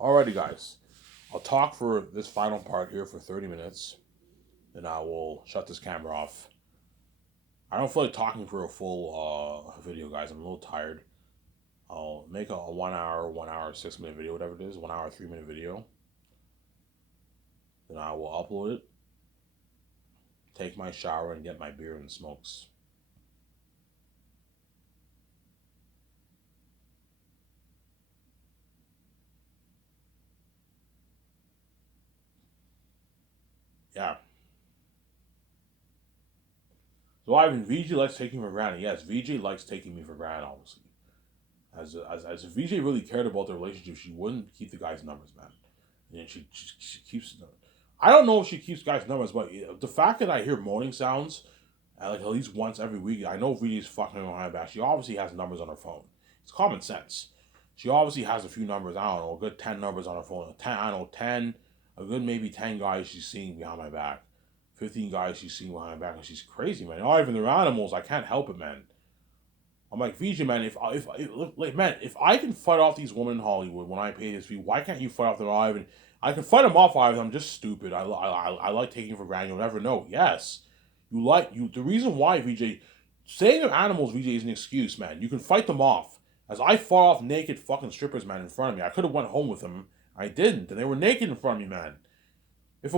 Alrighty, guys. I'll talk for this final part here for 30 minutes, and I will shut this camera off. I don't feel like talking for a full video, guys. I'm a little tired. I'll make a 1 hour, 6 minute video, whatever it is, 1 hour, 3 minute video. Then I will upload it, take my shower, and get my beer and smokes. Yeah. So Ivan, VJ likes taking me for granted. Yes, VJ likes taking me for granted, obviously. As if VJ really cared about the relationship, she wouldn't keep the guy's numbers, man. And she keeps. I don't know if she keeps guys' numbers, but the fact that I hear moaning sounds, like at least once every week, I know VJ's fucking behind back. She obviously has numbers on her phone. It's common sense. She obviously has a few numbers. I don't know, a good 10 numbers on her phone. I don't know, 10, a good maybe 10 guys she's seeing behind my back. 15 guys she's seeing behind my back, and she's crazy, man. Not even they're animals. I can't help it, man. I'm like, VJ, man, if I can fight off these women in Hollywood when I pay this fee, why can't you fight off them, Ivan? I can fight them off, Ivan. I'm just stupid. I like taking for granted. You'll never know. Yes, you. The reason why, VJ, saying they're animals, VJ, is an excuse, man. You can fight them off. As I fought off naked fucking strippers, man, in front of me. I could have went home with them. I didn't, and they were naked in front of me, man. If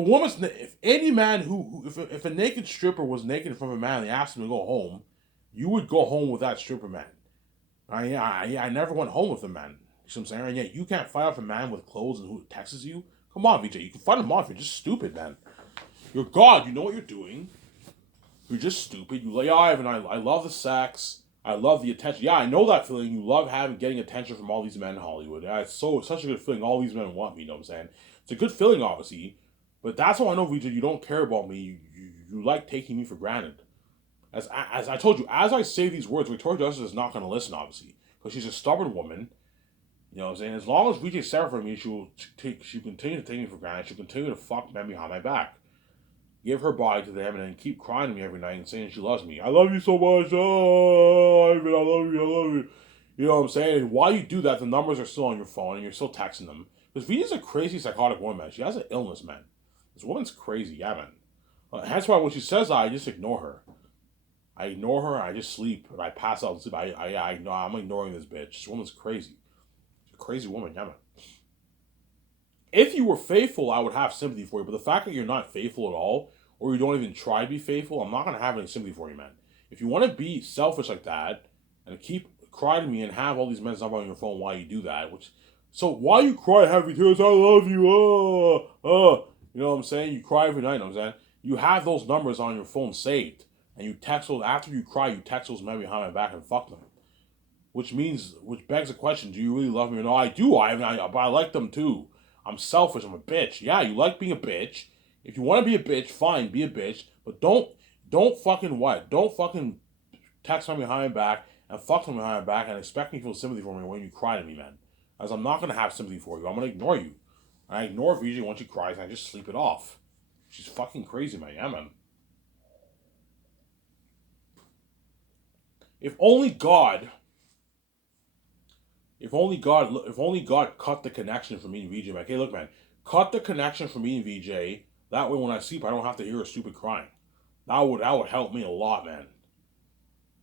any man if a naked stripper was naked in front of a man and they asked him to go home, you would go home with that stripper, man. I never went home with a man. You see what I'm saying? And yet you can't fight off a man with clothes and who texts you. Come on, VJ. You can fight him off. You're just stupid, man. You're God. You know what you're doing. You're just stupid. You lay Ivan. I love the sex. I love the attention. Yeah, I know that feeling. You love getting attention from all these men in Hollywood. Yeah, it's such a good feeling. All these men want me. You know what I'm saying? It's a good feeling, obviously. But that's how I know, VJ. You don't care about me. You like taking me for granted. As I told you, as I say these words, Victoria Justice is not going to listen, obviously, because she's a stubborn woman. You know what I'm saying? As long as VJ's separate from me, she'll continue to take me for granted. She'll continue to fuck men behind my back, give her body to them, and then keep crying to me every night and saying she loves me. I love you so much. Oh, Ivan, I love you. I love you. You know what I'm saying? And while you do that, the numbers are still on your phone and you're still texting them. Because VJ's a crazy psychotic woman, man. She has an illness, man. This woman's crazy, yeah, man. That's why when she says that, I just ignore her. I ignore her. I just sleep. And I pass out and sleep. I know I'm ignoring this bitch. This woman's crazy. She's a crazy woman, yeah, man. If you were faithful, I would have sympathy for you. But the fact that you're not faithful at all, or you don't even try to be faithful, I'm not gonna have any sympathy for you, man. If you want to be selfish like that and keep crying to me and have all these men's numbers on your phone while you do that, so while you cry heavy tears, I love you, you know what I'm saying? You cry every night, you know what I'm saying? You have those numbers on your phone saved. And you text those, after you cry, you text those men behind my back and fuck them. Which begs the question, do you really love me or no? I do, but I like them too. I'm selfish, I'm a bitch. Yeah, you like being a bitch. If you want to be a bitch, fine, be a bitch. But don't fucking what? Don't fucking text me behind my back and fuck me behind my back and expect me to feel sympathy for me when you cry to me, man. As I'm not going to have sympathy for you. I'm going to ignore you. And I ignore her usually when she cries and I just sleep it off. She's fucking crazy, man. Yeah, man. If only God if only God cut the connection for me and VJ, man. Okay, look, man, cut the connection for me and VJ. That way, when I sleep, I don't have to hear her stupid crying. That would help me a lot, man.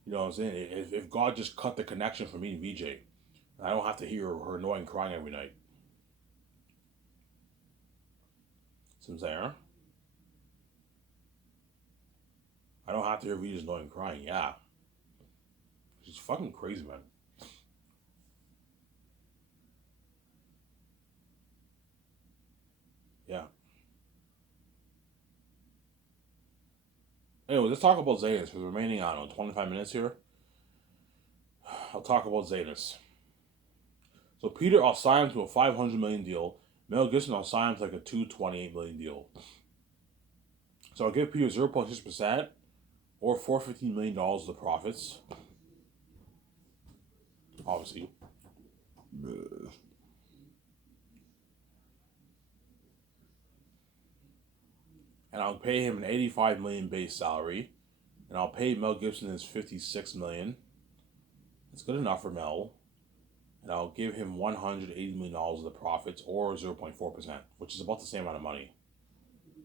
You know what I'm saying? If God just cut the connection for me and VJ, I don't have to hear her annoying crying every night. Since there, I don't have to hear VJ's annoying crying. Yeah, she's fucking crazy, man. Yeah. Anyway, let's talk about Zetas for the remaining, I don't know, 25 minutes here. I'll talk about Zetas. So Peter, I'll sign him to a 500 million deal. Mel Gibson, I'll sign him to like a 228 million deal. So I'll give Peter 0.6% or $415 million of the profits. Obviously. And I'll pay him an 85 million base salary. And I'll pay Mel Gibson his 56 million. It's good enough for Mel. and I'll give him $180 million of the profits, or 0.4%, which is about the same amount of money.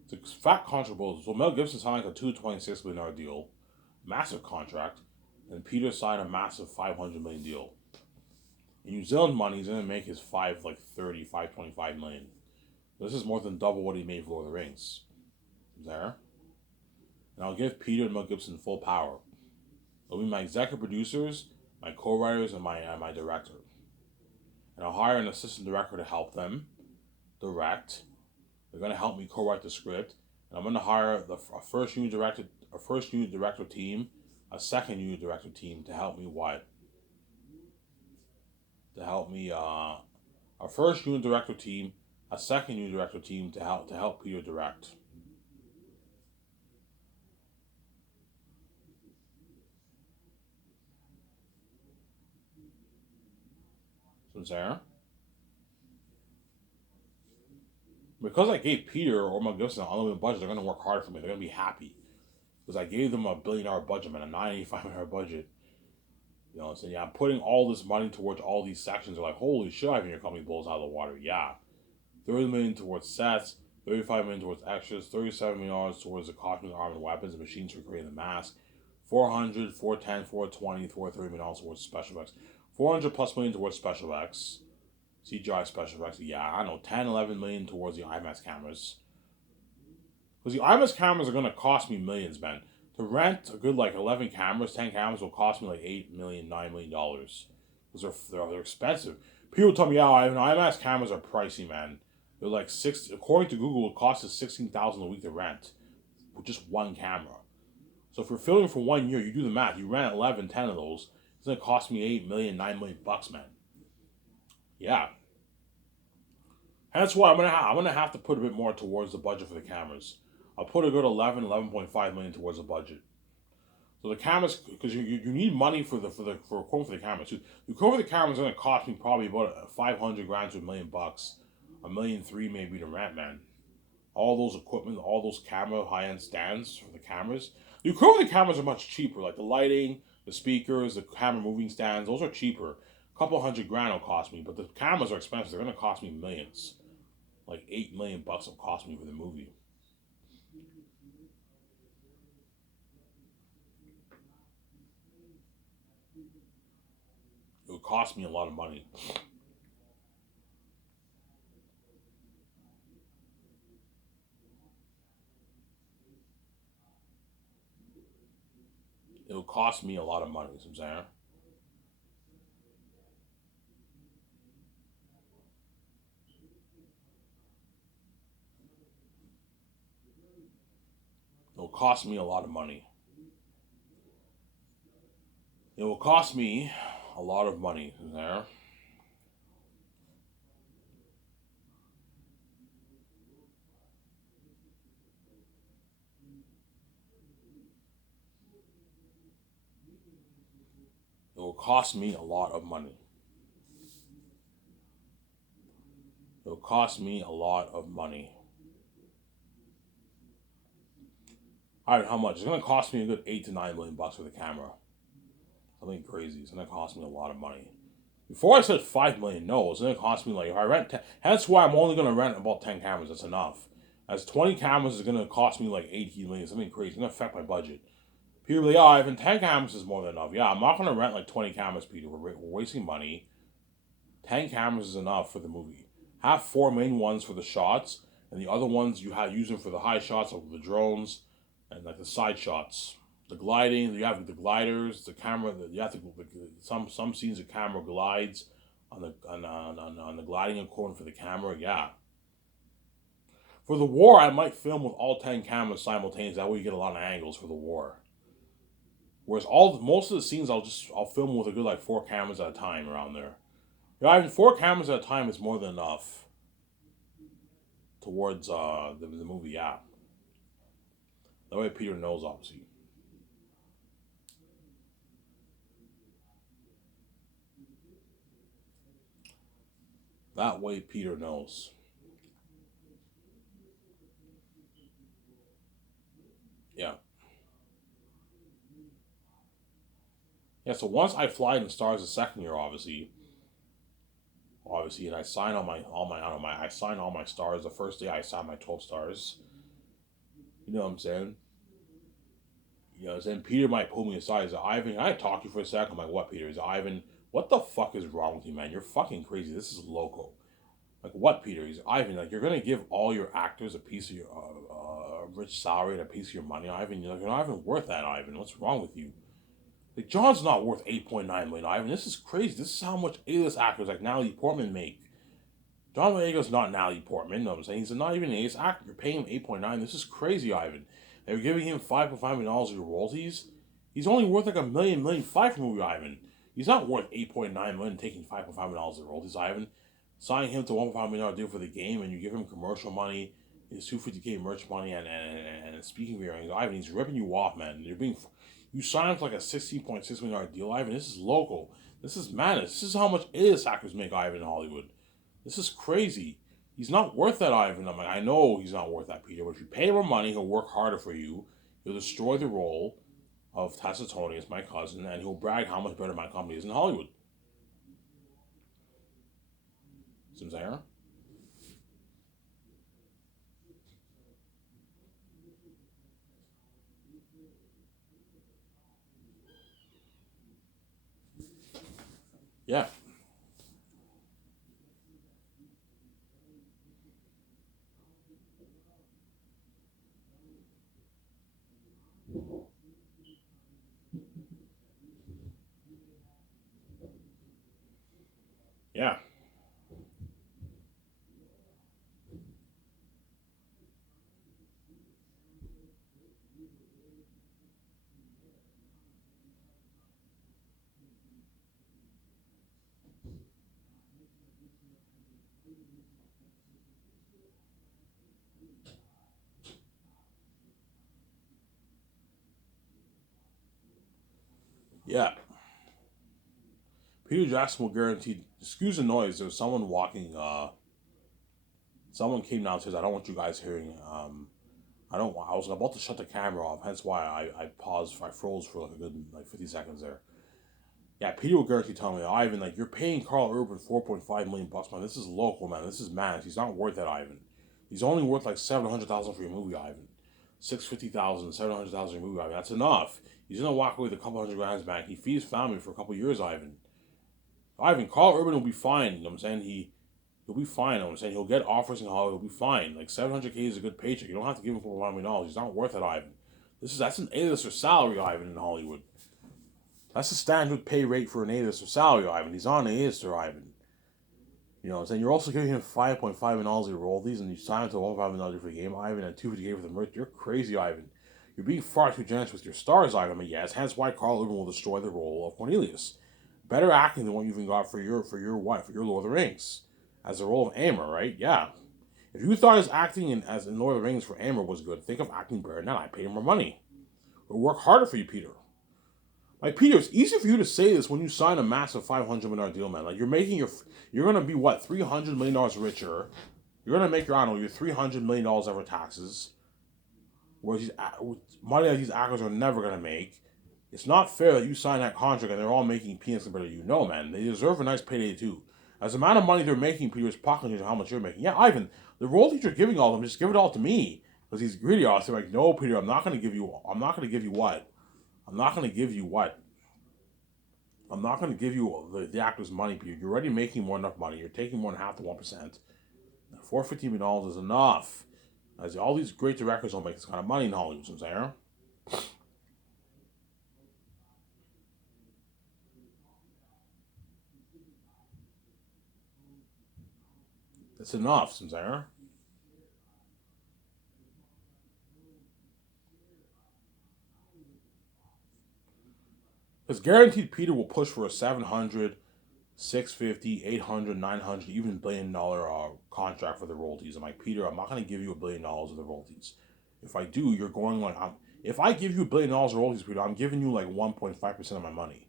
It's a fat contract proposal. So Mel Gibson signed like a $226 million deal, massive contract, and Peter signed a massive $500 million deal. In New Zealand money, he's gonna make his 525 million. This is more than double what he made for Lord of the Rings. There. And I'll give Peter and Mel Gibson full power. They'll be my executive producers, my co-writers, and my director. And I'll hire an assistant director to help them direct. They're gonna help me co-write the script, and I'm gonna hire a first unit director team, a second unit director team to help me what? To help me a first unit director team, a second unit director team to help Peter direct. So Sarah? Because I gave Peter or Mel Gibson an unlimited budget, they're gonna work hard for me. They're gonna be happy. Because I gave them a $1 billion budget, man, a $985 million budget. You know what I'm saying? Yeah, I'm putting all this money towards all these sections. They're like, holy shit, I think your company blows out of the water. Yeah. 30 million towards sets, 35 million towards extras, $37 million towards the costumes, armor, weapons, and machines for creating the mask, 400, 410, 420, 430 million towards special effects, 400 plus million towards special effects, CGI special effects. Yeah, I know, 10, 11 million towards the IMAX cameras. Because the IMAX cameras are going to cost me millions, man. To rent a good 11 cameras, 10 cameras will cost me $8 million, $9 million. Because they're expensive. People tell me, IMAX cameras are pricey, man. They're like according to Google, it costs us $16,000 a week to rent with just one camera. So if you're filming for 1 year, you do the math. You rent 11, 10 of those. It's going to cost me $8 million, $9 million bucks, man. Yeah. And that's why I'm gonna have to put a bit more towards the budget for the cameras. I'll put a good 11.5 million towards the budget. So the cameras, because you need money for the equipment for the cameras. So the equipment for the cameras is gonna cost me probably about 500 grand to $1 million bucks, $1.3 million maybe to rent, man. All those equipment, all those camera high end stands for the cameras. The equipment for the cameras are much cheaper, like the lighting, the speakers, the camera moving stands. Those are cheaper. A couple hundred grand will cost me, but the cameras are expensive. They're gonna cost me millions. Like $8 million bucks will cost me for the movie. It would cost me a lot of money. It would cost me a lot of money, you know what I'm saying? It will cost me a lot of money. It will cost me a lot of money, you know what I'm saying? It will cost me a lot of money. It will cost me a lot of money. All right, how much? It's gonna cost me a good 8 to 9 million bucks for the camera. Something crazy. It's gonna cost me a lot of money. Before I said 5 million, no, it's gonna cost me if I rent 10. That's why I'm only gonna rent about 10 cameras. That's enough. As 20 cameras is gonna cost me 18 million. Something crazy. It's gonna affect my budget. People are like, oh, even 10 cameras is more than enough. Yeah, I'm not gonna rent 20 cameras, Peter. We're wasting money. 10 cameras is enough for the movie. Have 4 main ones for the shots, and the other ones you have use them for the high shots of the drones and the side shots. The gliding, you have the gliders, the camera. You have to some scenes the camera glides on the gliding equipment for the camera. Yeah. For the war, I might film with all 10 cameras simultaneously. That way, you get a lot of angles for the war. Whereas most of the scenes, I'll film with a good 4 cameras at a time around there. Yeah, I mean, 4 cameras at a time is more than enough towards the movie. Yeah. That way, Peter knows obviously. That way, Peter knows. Yeah. Yeah. So once I fly in the stars the second year, obviously, obviously, and I signed I signed all my stars. The first day I signed my 12 stars. You know what I'm saying? You know what I'm saying? Peter might pull me aside. He's like, Ivan, can I talk to you for a sec? I'm like, what, Peter? He's like, Ivan, what the fuck is wrong with you, man? You're fucking crazy. This is loco. Like, what, Peter? He's like, Ivan, like, you're gonna give all your actors a piece of your rich salary and a piece of your money, Ivan. You're not even worth that, Ivan. What's wrong with you? Like, John's not worth 8.9 million, Ivan. This is crazy. This is how much A-list actors like Natalie Portman make. John Boyega's not Natalie Portman, you know what I'm saying? He's not even an ace actor. You're paying him 8.9. This is crazy, Ivan. They're giving him $5.5 million of your royalties. He's only worth like $1.5 million for the movie, Ivan. He's not worth 8.9 million taking $5.5 million of royalties, Ivan. Signing him to $1.5 million deal for the game, and you give him commercial money, his $250K merch money, and speaking earnings, Ivan. He's ripping you off, man. You signed him for like a $16.6 million deal, Ivan. This is local. This is madness. This is how much A-list actors make, Ivan, in Hollywood. This is crazy. He's not worth that, Ivan. I'm like, I know he's not worth that, Peter. But if you pay him more money, he'll work harder for you. He'll destroy the role of Tessa Tony, my cousin, and he'll brag how much better my company is in Hollywood. See what I'm saying? Yeah. Yeah. Yeah. Peter Jackson will guarantee. Excuse the noise. There's someone walking. Someone came downstairs. I don't want you guys hearing. I don't. I was about to shut the camera off. Hence why I paused. I froze for like a good like 50 seconds there. Yeah, Peter will guarantee tell me, Ivan, like you're paying Carl Urban $4.5 million, man. This is local, man. This is madness. He's not worth that, Ivan. He's only worth like 700,000 for your movie, Ivan. 650,000, 700,000 for your movie, Ivan. That's enough. He's gonna walk away with a couple hundred grand back. He feeds family for a couple years, Ivan. Ivan, Carl Urban will be fine. You know what I'm saying? He'll be fine. You know what I'm saying? He'll get offers in Hollywood. He'll be fine. Like 700K is a good paycheck. You don't have to give him $4.5 million. He's not worth it, Ivan. That's an A-lister salary, Ivan, in Hollywood. That's the standard pay rate for an A-lister salary, Ivan. He's on A-lister, Ivan. You know what I'm saying? You're also giving him $5.5 million in royalties, and you sign him to $1.5 million for the game, Ivan, and $250K for the merch. You're crazy, Ivan. You're being far too generous with your stars, Ivan. But yes, hence why Carl Urban will destroy the role of Cornelius. Better acting than what you've even got for your wife, for your Lord of the Rings, as the role of Aemma, right? Yeah. If you thought his acting in Lord of the Rings for Aemma was good, think of acting better than that. I paid him more money. It'll work harder for you, Peter. Like Peter, it's easy for you to say this when you sign a massive $500 million deal, man. Like you're gonna be what $300 million richer. You're gonna make your I don't know your $300 million ever taxes, where money that these actors are never gonna make. It's not fair that you sign that contract and they're all making peanuts compared to you. No, man, they deserve a nice payday too. As the amount of money they're making, Peter's pocketing how much you're making. Yeah, Ivan, the royalties you're giving all of them, just give it all to me because he's greedy. I was like, no, Peter, I'm not gonna give you. I'm not gonna give you what. I'm not gonna give you what. I'm not going to give you the actor's money, Peter. You're already making more than enough money. You're taking more than half the 1%. $450 million is enough. As all these great directors don't make this kind of money in Hollywood, you know what I'm saying? It's enough, you know what I'm saying? Because guaranteed Peter will push for a 700, 650, 800, 900, even $1 billion contract for the royalties. I'm like, Peter, I'm not going to give you $1 billion of the royalties. If I do, you're going like, if I give you $1 billion of royalties, Peter, I'm giving you like 1.5% of my money,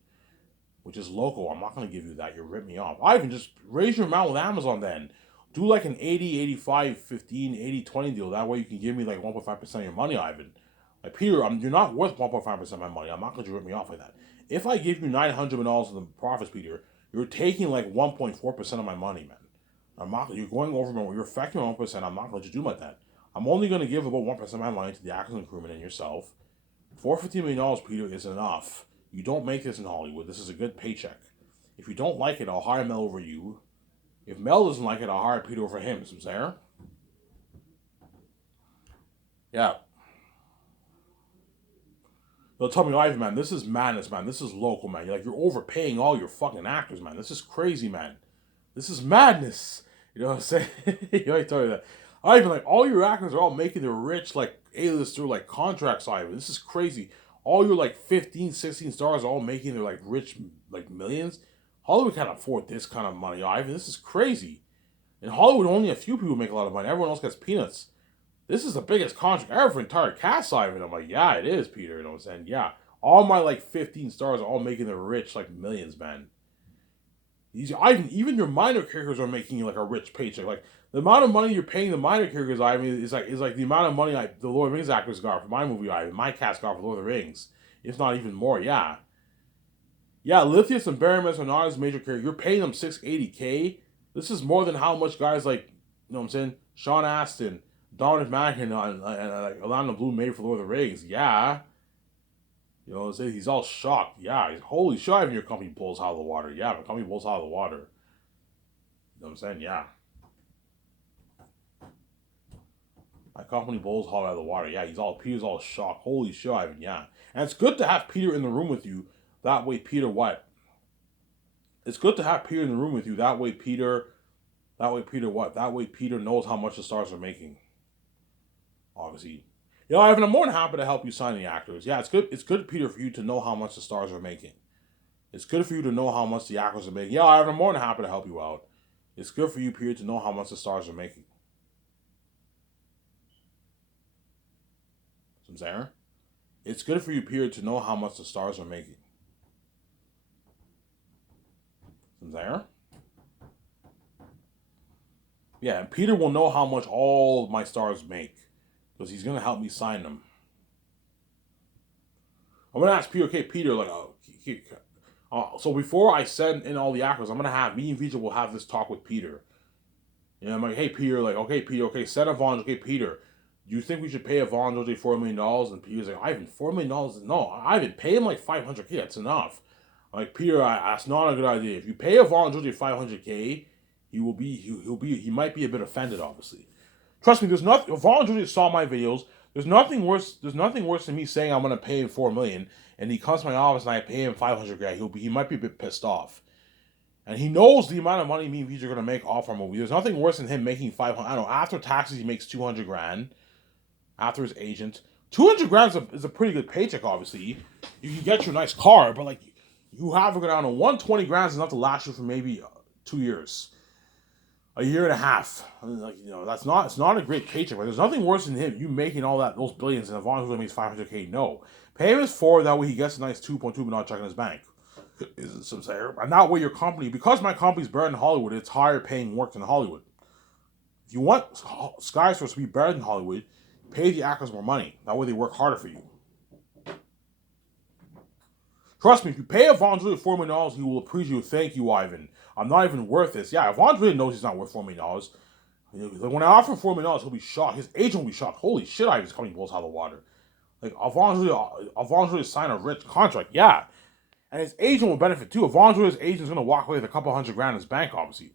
which is local. I'm not going to give you that. You rip me off. I even just raise your amount with Amazon then. Do like an 80, 85, 15, 80, 20 deal. That way you can give me like 1.5% of your money, Ivan. Like, Peter, you're not worth 1.5% of my money. I'm not going to rip me off like that. If I give you $900 million of the profits, Peter, You're taking like 1.4% of my money, man. I'm not. You're going over my. You're affecting my 1%. I'm not going to do like that. I'm only going to give about 1% of my money to the actors and crewmen and yourself. $450 million, Peter, is enough. You don't make this in Hollywood. This is a good paycheck. If you don't like it, I'll hire Mel over you. If Mel doesn't like it, I'll hire Peter over him. Is there? Yeah. They'll tell me, Ivan, man, this is madness, man. This is local, man. You're overpaying all your fucking actors, man. This is crazy, man. This is madness. You know what I'm saying? I tell you that. Ivan, like, all your actors are all making their rich, like, A-list through, like, contracts, Ivan. This is crazy. All your, like, 15, 16 stars are all making their, like, rich, like, millions. Hollywood can't afford this kind of money, Ivan. This is crazy. In Hollywood, only a few people make a lot of money. Everyone else gets peanuts. This is the biggest contract ever for entire cast, Ivan. I'm like, yeah, it is, Peter. You know what I'm saying? Yeah. All my, like, 15 stars are all making their rich, like, millions, man. Ivan, even your minor characters are making you, like, a rich paycheck. Like, the amount of money you're paying the minor characters, Ivan, is like the amount of money the Lord of the Rings actors got for my movie, Ivan. My cast got for Lord of the Rings. If not even more, yeah. Yeah, Lithius and Baramis are not as major characters. You're paying them $680K. This is more than how much guys like, you know what I'm saying, Sean Astin, Dominic Monaghan, and like Alana Bloom made for Lord of the Rings. Yeah. You know what I'm saying? He's all shocked. Yeah. He's, holy shit, even your company blows out of the water. Yeah, my company blows out of the water. You know what I'm saying? Yeah. My company blows out of the water. Yeah, Peter's all shocked. Holy shit, Ivan. Yeah. And it's good to have Peter in the room with you. That way, Peter, what? It's good to have Peter in the room with you. That way, Peter, what? That way, Peter knows how much the stars are making. Obviously. You know, Ivan, I'm more than happy to help you sign the actors. Yeah, it's good, Peter, for you to know how much the stars are making. It's good for you to know how much the actors are making. Yeah, Ivan, I'm more than happy to help you out. It's good for you, Peter, to know how much the stars are making. Some Sarah? It's good for you, Peter, to know how much the stars are making. Some Sarah? Yeah, and Peter will know how much all of my stars make. Because he's going to help me sign them. I'm going to ask Peter, okay, Peter, like, so before I send in all the actors, I'm going to have, me and Vijay will have this talk with Peter. And I'm like, hey, Peter, like, okay, Peter, okay, send Avon, okay, Peter, do you think we should pay Avon Jose $4 million? And Peter's like, Ivan, $4 million? No, Ivan, pay him like $500K, that's enough. I'm like, Peter, that's not a good idea. If you pay Avon Jose $500K, he might be a bit offended, obviously. Trust me, there's nothing. If Vaughn Jr. saw my videos, there's nothing worse than me saying I'm gonna pay him $4 million, and he comes to my office and I pay him $500K. He might be a bit pissed off, and he knows the amount of money me and VJ are gonna make off our movie. There's nothing worse than him making 500. I don't know. After taxes, he makes $200,000. After his agent, $200,000 is a pretty good paycheck. Obviously, you can get you a nice car, but like you have to go down to $120,000 is enough to last you for maybe 2 years. A year and a half. I mean, like, you know, it's not a great paycheck, but there's nothing worse than him, you making all those billions, and Avon Jose makes $500K. No. Pay him his $4, that way he gets a nice $2.2 million check in his bank. Is it some say? And that way your company, because my company's better than Hollywood, it's higher paying work than Hollywood. If you want skyscrapers to be better than Hollywood, pay the actors more money. That way they work harder for you. Trust me, if you pay Avon Jose $4 million, he will appreciate you. Thank you, Ivan. I'm not even worth this. Yeah, Avon really knows he's not worth $4 million. Like, when I offer him $4 million, he'll be shocked. His agent will be shocked. Holy shit, Ivan's coming blows out of the water. Like, Avon really signed a rich contract. Yeah. And his agent will benefit too. Avon Julio's agent is going to walk away with a couple $100,000 in his bank, obviously.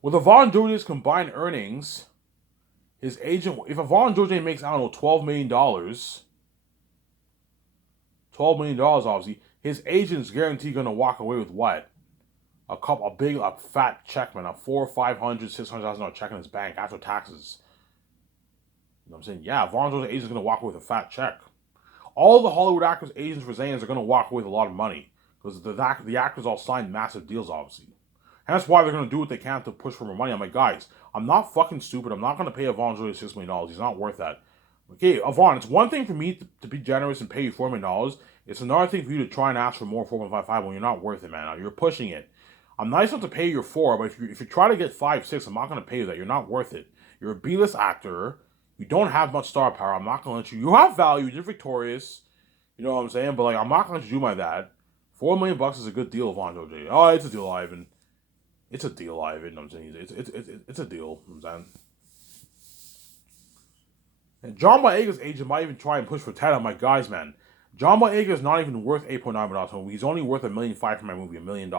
With Avon Julio's combined earnings, his agent, if Avon Julio makes, I don't know, $12 million, obviously, his agent's guaranteed going to walk away with what? A fat check, man, a $400,000, $500,000, $600,000 check in his bank after taxes. You know what I'm saying? Yeah, Vaughn Jose's agent's going to walk away with a fat check. All the Hollywood actors' agents for Zayans are going to walk away with a lot of money because the actors all signed massive deals, obviously. And that's why they're going to do what they can to push for more money. I'm like, guys, I'm not fucking stupid. I'm not going to pay Avon Jose $6 million. He's not worth that. Okay, Avon, it's one thing for me to be generous and pay you $4 million. It's another thing for you to try and ask for more 4.55 when you're not worth it, man. You're pushing it. I'm nice enough to pay you $4, but if you try to get 5, 6, I'm not going to pay you that. You're not worth it. You're a B-list actor. You don't have much star power. I'm not going to let you. You have value. You're victorious. You know what I'm saying? But like, I'm not going to do my that $4 million is a good deal, Von Jose. Oh, it's a deal, Ivan. It's a deal, Ivan. You know what I'm saying? It's a deal. You know what I'm saying? And John Boyega's agent might even try and push for 10. I'm like, guys, man, John Boyega is not even worth 8.9 million. He's only worth $1.5 million for my movie, $1 million.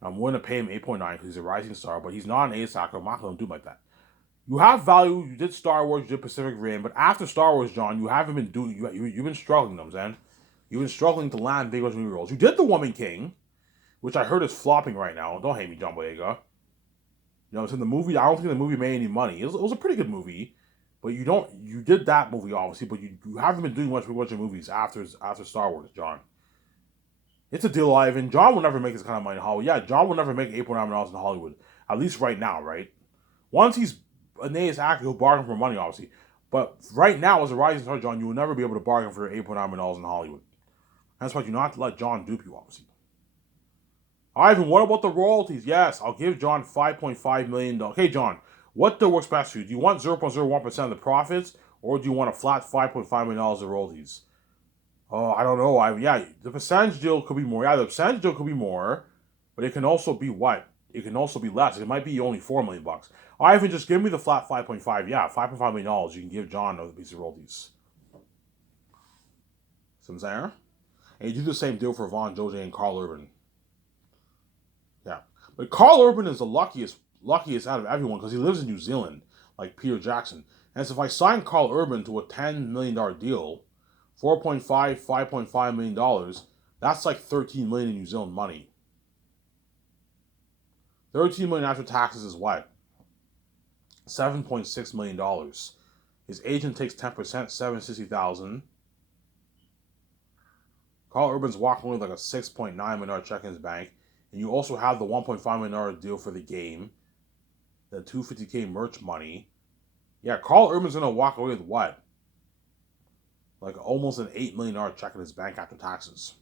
I'm willing to pay him 8.9 because he's a rising star, but he's not an A actor. I'm not going to do him like that. You have value. You did Star Wars, you did Pacific Rim, but after Star Wars, John, you haven't been doing. You've been struggling, you know what I'm saying? You've been struggling to land big movie roles. You did The Woman King, which I heard is flopping right now. Don't hate me, John Boyega. You know, it's in the movie. I don't think the movie made any money. It was a pretty good movie, but you did that movie obviously, but you haven't been doing much of movies after Star Wars, John. It's a deal, Ivan. John will never make this kind of money in Hollywood. Yeah, John will never make $8.9 million in Hollywood, at least right now, right? Once he's an A actor, he'll bargain for money, obviously. But right now, as a rising star, John, you will never be able to bargain for $8.9 million in Hollywood. That's why you not to let John dupe you, obviously. Ivan, what about the royalties? Yes, I'll give John $5.5 million. Okay, John, what deal works best for you? Do you want 0.01% of the profits, or do you want a flat $5.5 million of royalties? Oh, I don't know. Yeah, the percentage deal could be more. Yeah, the percentage deal could be more, but it can also be what? It can also be less. It might be only $4 million. Ivan, just give me the flat 5.5. Yeah, $5.5 million. You can give John another piece of royalties. See what I'm saying? And you do the same deal for Von Jose and Karl Urban. Yeah, but Karl Urban is the luckiest out of everyone because he lives in New Zealand, like Peter Jackson. And so if I sign Karl Urban to a $10 million deal, 4.5, $5.5 million, that's like 13 million in New Zealand money. 13 million after taxes is what? $7.6 million. His agent takes 10%, $760,000. Karl Urban's walking away with like a $6.9 million check in his bank. And you also have the $1.5 million deal for the game, the $250K merch money. Yeah, Karl Urban's gonna walk away with what? Like almost an $8 million check in his bank after taxes.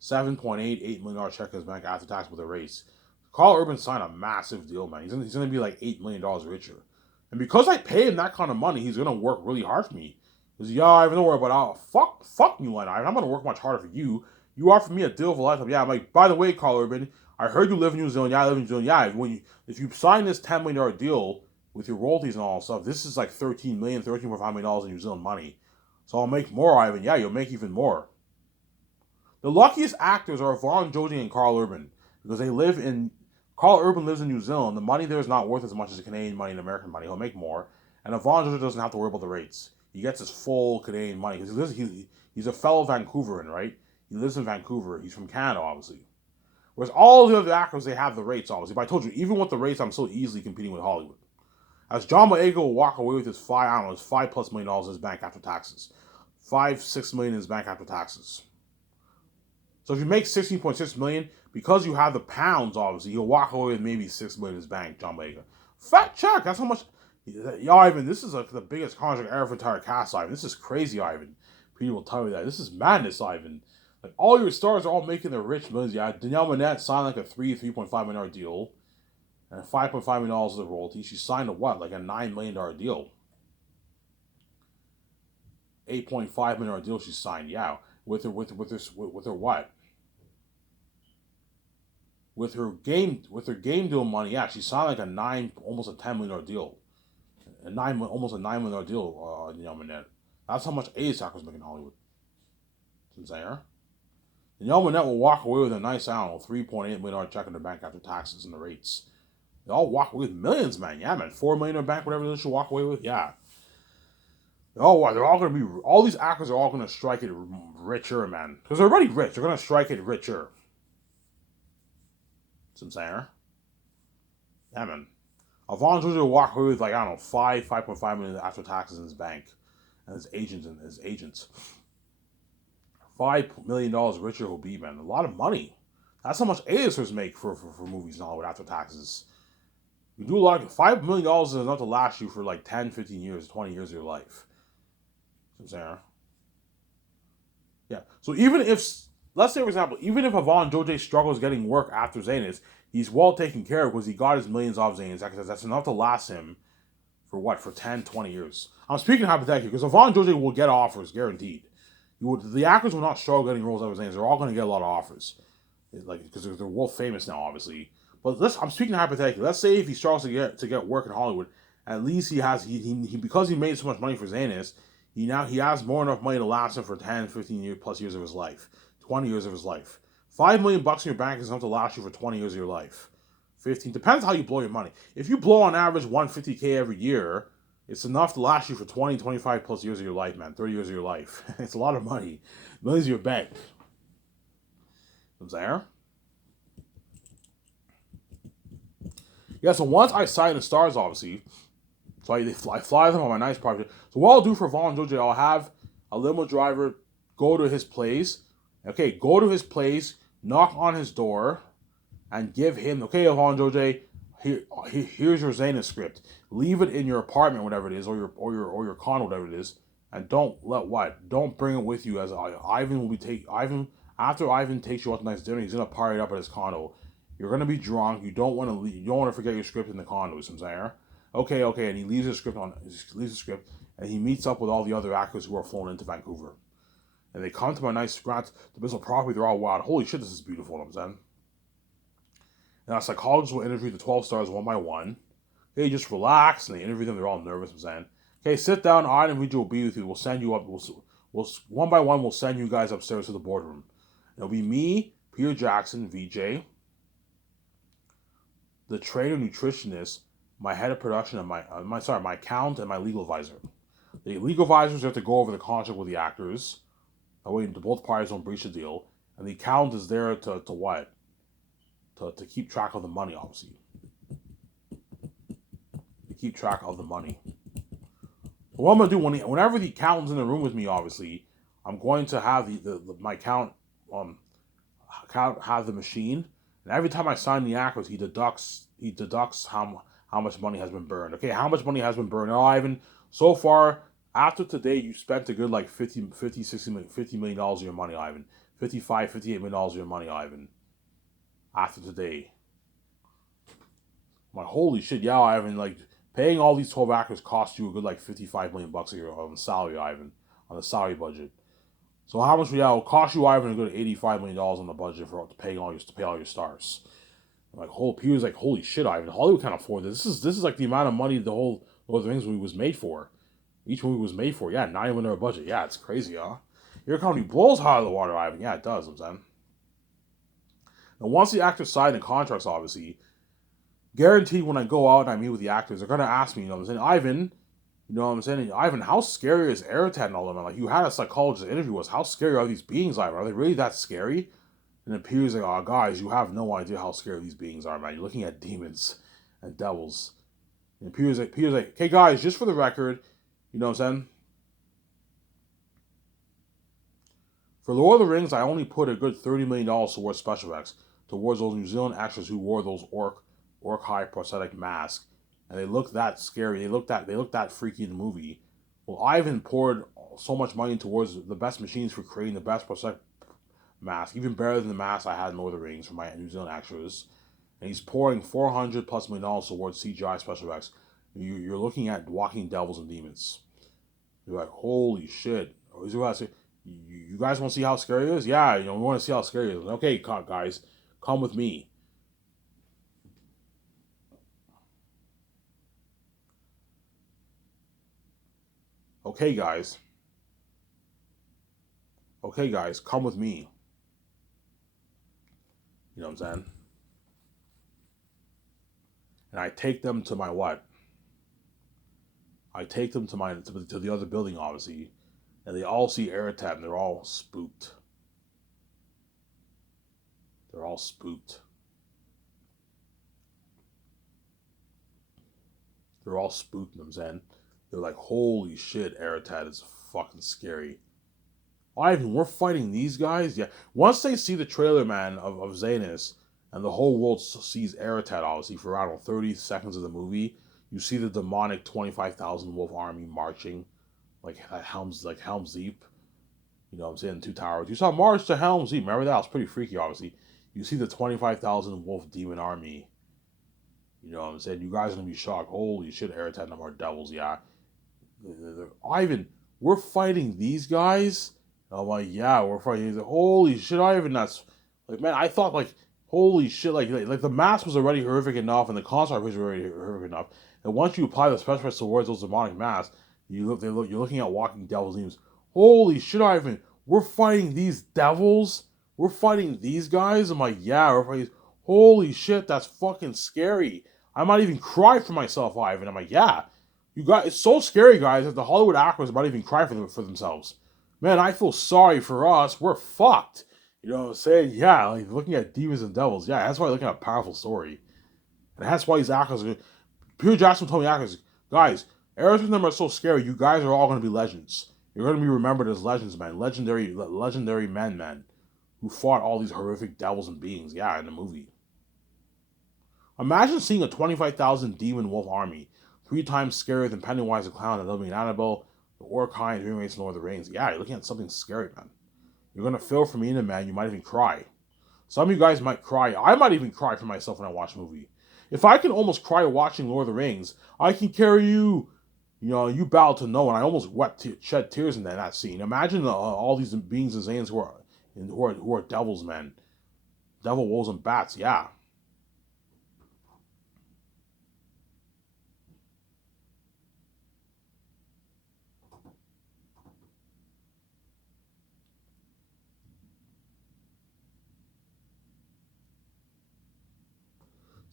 $7.8 million check in his bank after tax with a race. Karl Urban signed a massive deal, man. He's gonna be like $8 million richer. And because I pay him that kind of money, he's gonna work really hard for me. Because yeah, I don't worry about fuck you, Len. I'm gonna work much harder for you. You offer me a deal for a lifetime. Yeah, I'm like, by the way, Karl Urban, I heard you live in New Zealand. Yeah, I live in New Zealand. Yeah, if you sign this $10 million deal with your royalties and all that stuff, this is like $13.5 million in New Zealand money. So I'll make more, Ivan. Yeah, you'll make even more. The luckiest actors are Von Jose and Karl Urban because Karl Urban lives in New Zealand. The money there is not worth as much as the Canadian money and American money. He'll make more. And Von Jose doesn't have to worry about the rates. He gets his full Canadian money because he's a fellow Vancouveran, right? He lives in Vancouver. He's from Canada, obviously. Whereas all the other actors, they have the rates, obviously. But I told you, even with the rates, I'm so easily competing with Hollywood. As John Boyega will walk away with his $5+ million in his bank after taxes. $5-6 million in his bank after taxes. So if you make $16.6 million, because you have the pounds, obviously, you'll walk away with maybe $6 million in his bank, John Boyega. Fat check. That's how much. Yo, Ivan, this is like the biggest contract ever for entire cast, Ivan. This is crazy, Ivan. People will tell you that. This is madness, Ivan. Like, all your stars are all making their rich millions. Yeah, Danielle Minette signed like a $3.5 million deal. And $5.5 million of the royalty. She signed a what? Like a $9 million deal. $8.5 million deal she signed, yeah. With her what? With her game deal money, yeah, she signed like almost a $10 million deal. Almost a $9 million deal, Danielle Minette. That's how much A-Stock was making in Hollywood. Since there. Danielle Minette will walk away with a nice, $3.8 million check in the bank after taxes and the rates. They all walk away with millions, man. Yeah, man. $4 million in the bank, whatever they should walk away with. Yeah. They're all gonna be. All these actors are all gonna strike it richer, man. Because they're already rich. They're gonna strike it richer. See what I'm saying? Yeah, man. Von Jose will walk away with $5.5 million after taxes in his bank, and his agents. $5 million richer he'll be, man. A lot of money. That's how much A-listers make for movies and Hollywood after taxes. You do a lot. $5 million is enough to last you for like 10, 15 years, 20 years of your life. You know what I'm saying? Yeah. So even if, let's say for example, even if Von Jose struggles getting work after Zanus, he's well taken care of because he got his millions off Zanus. That's enough to last him for 10, 20 years. I'm speaking hypothetically because Von Jose will get offers, guaranteed. The actors will not struggle getting roles out of Zanus. They're all going to get a lot of offers. like because they're world famous now, obviously. But I'm speaking hypothetically. Let's say if he struggles to get work in Hollywood, at least he because he made so much money for Zanus, he has more enough money to last him for 10, 15 years plus years of his life, 20 years of his life. $5 million in your bank is enough to last you for 20 years of your life. 15 depends how you blow your money. If you blow on average 150K every year, it's enough to last you for 20, 25 plus years of your life, man. 30 years of your life. It's a lot of money. Millions in your bank. I'm there. Yeah, so once I sign the stars, obviously, so I fly them on my nice project. So what I'll do for Vaughn Joji, I'll have a limo driver go to his place. Okay, go to his place, knock on his door, and give him, okay, Vaughn Joji, here's your Zanus script. Leave it in your apartment, whatever it is, or your condo, whatever it is, and don't bring it with you. As Ivan will be after Ivan takes you out to nice dinner, he's gonna party up at his condo. You're gonna be drunk. You don't want to leave. You don't want to forget your script in the condo. I'm saying, okay, and he leaves his script and he meets up with all the other actors who are flown into Vancouver, and they come to my nice Grant Divisional property. They're all wild. Holy shit, this is beautiful. I'm saying. And our psychologists will interview the 12 stars one by one. Okay, just relax, and they interview them. They're all nervous. I'm saying, okay, sit down. I and Vijay will be with you. We'll send you up. We'll one by one. We'll send you guys upstairs to the boardroom. It'll be me, Peter Jackson, VJ, the trainer nutritionist, my head of production, and my accountant and my legal advisor. The legal advisors have to go over the contract with the actors. That way, both parties don't breach the deal. And the accountant is there to what? To keep track of the money, obviously. To keep track of the money. So what I'm gonna do whenever the accountant's in the room with me, obviously, I'm going to have my account have the machine, and every time I sign the actors, he deducts how much money has been burned. Okay, how much money has been burned? Now, Ivan, so far after today, you spent a good like $50 million of your money, Ivan. $58 million of your money, Ivan. After today, my holy shit, yeah, Ivan. Like paying all these 12 actors cost you a good like $55 million a year on salary, Ivan, on the salary budget. So how much it'll cost you, Ivan, a good $85 million on the budget to pay all your stars. Like Peter's like, holy shit, Ivan, Hollywood can't afford this. This is like the amount of money the whole Lord of the Rings movie was made for. Each movie was made for. Yeah, not even their budget. Yeah, it's crazy, huh? Your company blows hot out of the water, Ivan. Yeah, it does, I'm saying. Now, once the actors sign the contracts, obviously, guaranteed when I go out and I meet with the actors, they're gonna ask me, you know what I'm saying, Ivan, you know what I'm saying, Ivan, how scary is Eretat and all of them? Like, you had a psychologist interview us. How scary are these beings, Ivan? Are they really that scary? And it appears like, oh, guys, you have no idea how scary these beings are, man. You're looking at demons and devils. And Peter's like, okay, guys, just for the record, you know what I'm saying? For Lord of the Rings, I only put a good $30 million towards special effects, towards those New Zealand actors who wore those orc-high prosthetic masks, and they looked that scary. They looked that freaky in the movie. Well, Ivan poured so much money towards the best machines for creating the best prosthetic mask, even better than the mask I had in Lord of the Rings for my New Zealand actors. And he's pouring $400+ million towards CGI special effects. You're looking at walking devils and demons. You're like, holy shit. You guys want to see how scary it is? Yeah, we want to see how scary it is. Okay, guys, come with me. Okay, guys, come with me. You know what I'm saying? And I take them to my what? I take them to the other building, obviously, and they all see Eretat, and they're all spooked. They're all spooked. They're all spooked, you know what I'm saying? They're like, holy shit, Eretat is fucking scary. Ivan, we're fighting these guys? Yeah. Once they see the trailer, man, of Zanus, and the whole world sees Eretat, obviously, for around 30 seconds of the movie, you see the demonic 25,000 wolf army marching, like Helm's Deep. You know what I'm saying? Two towers. You saw March to Helm's Deep. Remember that? It was pretty freaky, obviously. You see the 25,000 wolf demon army. You know what I'm saying? You guys are going to be shocked. Holy shit, Eretat and more devils, yeah. Ivan, we're fighting these guys? I'm like, yeah, we're fighting. He's like, holy shit, Ivan, Like, man, I thought, like, holy shit, like the mask was already horrific enough, and the construct was already horrific enough. And once you apply the special effects towards those demonic masks, you're looking at walking devils' names. Holy shit, Ivan, we're fighting these devils. We're fighting these guys. I'm like, yeah, we're fighting. Holy shit, that's fucking scary. I might even cry for myself, Ivan. I'm like, yeah, you got it's so scary, guys, that the Hollywood actors might even cry for themselves. Man, I feel sorry for us. We're fucked. You know what I'm saying? Yeah, like looking at demons and devils. Yeah, that's why I look at a powerful story. And that's why these actors are. Peter Jackson told me actors, guys, Aerosmith numbers are so scary, you guys are all gonna be legends. You're gonna be remembered as legends, man. Legendary men, man. Who fought all these horrific devils and beings, yeah, in the movie. Imagine seeing a 25,000 demon wolf army, 3 times scarier than Pennywise the Clown and Living Annabelle, the Orkai, and Remakes Lord of the Rings. Yeah, you're looking at something scary, man. You're gonna feel for me in it, man. You might even cry. Some of you guys might cry. I might even cry for myself when I watch a movie. If I can almost cry watching Lord of the Rings, I can carry you. You know, you bow to no, and I almost shed tears in that scene. Imagine all these beings and Zanes who are devils, man. Devil, wolves, and bats. Yeah.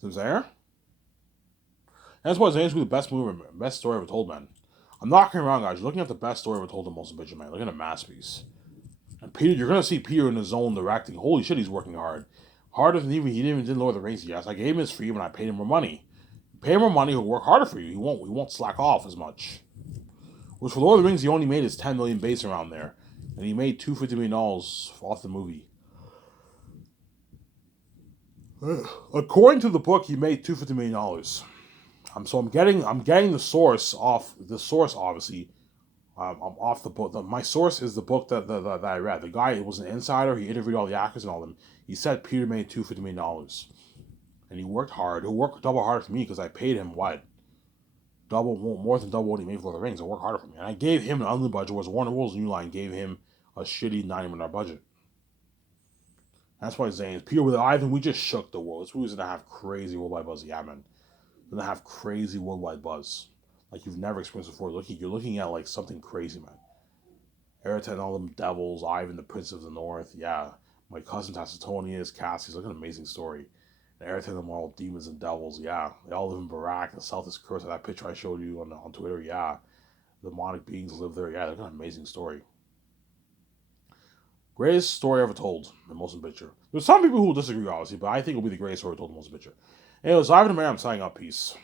Is there? That's why Zane's the best story ever told, man. I'm not getting wrong, guys. You're looking at the best story ever told in Motion Picture, man. Look at a masterpiece. And Peter, you're gonna see Peter in his zone directing. Holy shit, he's working hard. Harder than he didn't even did Lord of the Rings. Yes, I gave him his free when I paid him more money. Pay him more money, he'll work harder for you. He won't slack off as much. Which for Lord of the Rings, he only made his 10 million base around there, and he made $250 million off the movie. According to the book, he made $250 million. I'm getting the source off the source obviously. I'm off the book. My source is the book that I read. The guy was an insider. He interviewed all the actors and all of them. He said Peter made $250 million, and he worked hard. He worked double harder for me because I paid him what double more than double what he made for the Rings. I worked harder for me, and I gave him an unlimited budget. Whereas Warner Bros. New Line gave him a shitty $90 million budget. That's why Zane's Peter with Ivan. We just shook the world. This movie's gonna have crazy worldwide buzz. Yeah, man, gonna have crazy worldwide buzz like you've never experienced before. You're looking at like something crazy, man. Eritan, all them devils, Ivan, the Prince of the North. Yeah, my cousin Tacitonius, Cassius. Look at an amazing story. And Eritan, them all demons and devils. Yeah, they all live in Barak. The South is cursed. That picture I showed you on Twitter. Yeah, the demonic beings live there. Yeah, look at an amazing story. Greatest story ever told in Motion Picture. There's some people who will disagree, obviously, but I think it'll be the greatest story told in Motion Picture. Anyways, Ivan and Mary, I'm signing up. Peace.